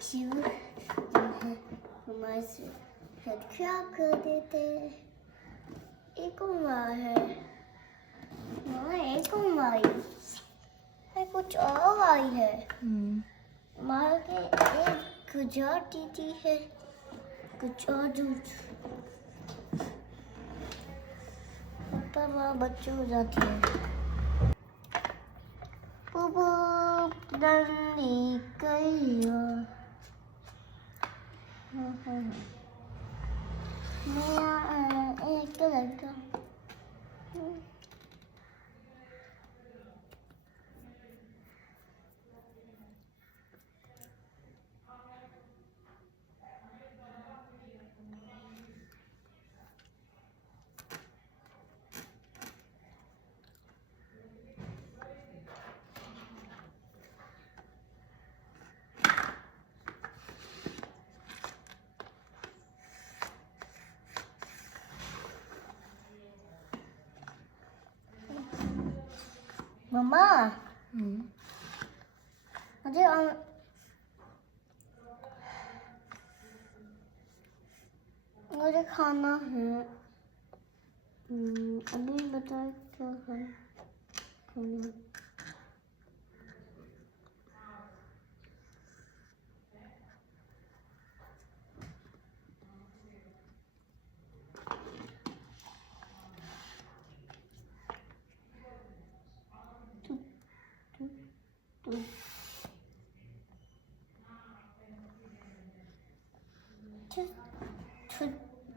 शिव हमारे से क्या कर देते हैं। एक उम्र है माँ, एक उम्र आई है, कुछ और आई है। माँ के एक गुजर दीदी है, कुछ और दूध पापा माँ बच्चे हो जाती है। बुबू दंडी कहियो मेरा एक लड़का मम्मा मुझे खाना है। अभी बता क्या खाना।